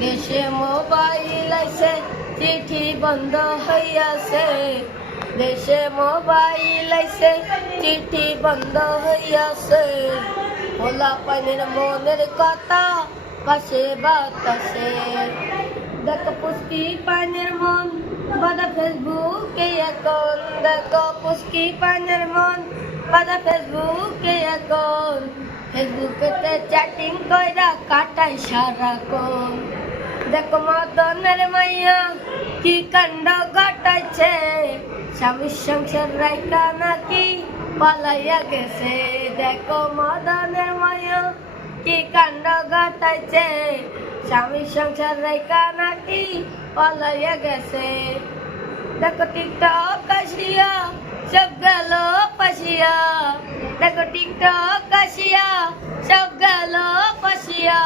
দেশে মোবাইল আইছে চিঠি বন্ধ হইয়াছে, দেশে মোবাইল আইছে চিঠি বন্ধ হইয়াছে। পোলা পানির মনের কথা পাশে বাতাসে, দেখো পুষ্টি পানির মন বাদা ফেসবুকে এখন, দেখো পুষ্টি পানির মন বাদা ফেসবুকে এখন। ফেসবুকেতে চ্যাটিং কইরা কাটাই সারাক্ষণ। দেখো মদনের মাইয়া কি কাণ্ড ঘটাইছে, স্বামীর সংসার রাইকা নাকি পালাইয়া গেছে। দেখো মদনের মাইয়া কি কাণ্ড ঘটাইছে, স্বামীর সংসার রাইকা নাকি পালাইয়া গেছে। দেখো টিকটক আসিয়া সব গেল পাশিয়া, দেখো টিকটক আসিয়া সব গেল পাশিয়া।